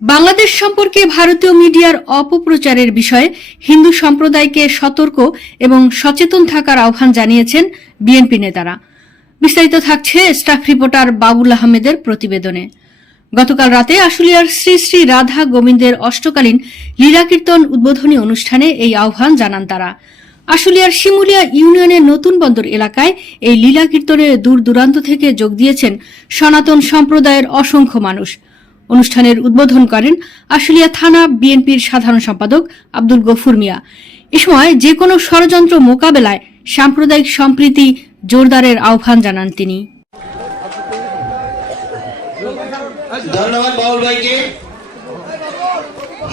বাংলাদেশ সম্পর্কে ভারতীয় মিডিয়ার অপপ্রচারের বিষয়ে হিন্দু সম্প্রদায়কে সতর্ক এবং সচেতন থাকার আহ্বান জানিয়েছেন বিএনপি নেতারা। বিস্তারিত থাকছে স্টাফ রিপোর্টার বাবুল আহমেদের প্রতিবেদনে। গতকাল রাতে আশুলিয়ার শ্রী শ্রী রাধা গোবিন্দের অষ্টকালীন লীলা কীর্তন উদ্বোধনী অনুষ্ঠানে এই আহ্বান জানান তারা। আশুলিয়ার শিমুলিয়া ইউনিয়নের নতুন বন্দর এলাকায় এই লীলা কীর্তনে দূর দূরান্ত থেকে যোগ দিয়েছেন সনাতন সম্প্রদায়ের অসংখ্য মানুষ। অনুষ্ঠানের উদ্বোধন করেন আশুলিয়া থানা বিএনপির সাধারণ সম্পাদক আব্দুল গফুর মিয়া। এ সময় যে কোনো ষড়যন্ত্র মোকাবেলায় সাম্প্রদায়িক সম্প্রীতি জোরদারের আহ্বান জানান তিনি।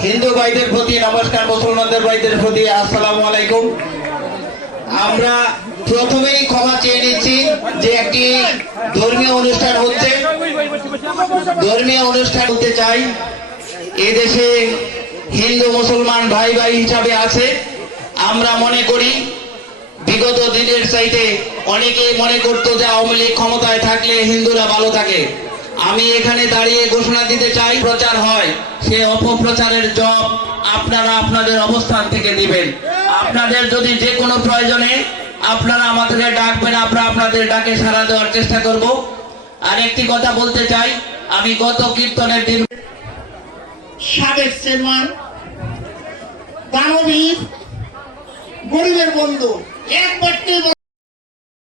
হিন্দু ভাইদের প্রতি নমস্কার, মুসলমানদের ভাইদের প্রতি আসসালামু আলাইকুম। আমরা প্রথমেই ক্ষমা চেয়ে নিচ্ছি যে একটি ধর্মীয় অনুষ্ঠান হচ্ছে। ধর্মীয় অনুষ্ঠান হতে চাই। এই দেশে হিন্দু, মুসলমান ভাই ভাই হিসাবে আছে। আমরা মনে করি, বিগত দিনের চাইতে অনেকেই মনে করতো যে আওয়ামী লীগ ক্ষমতায় থাকলে হিন্দুরা ভালো থাকে। আমি এখানে দাঁড়িয়ে ঘোষণা দিতে চাই, প্রচার হয়। সে অপপ্রচারের জব আপনারা আপনাদের অবস্থান থেকে দিবেন আপনাদের যদি যে কোনো প্রয়োজনে আপনারা আমাদেরকে ডাকবেন, আমরা আপনাদের ডাকে সাড়া দেওয়ার চেষ্টা করব। আর একটি কথা বলতে চাই, আমি গত কীর্তনের দিন সাবেক চেয়ারম্যান, দানবীর, গরিবের বন্ধু, এক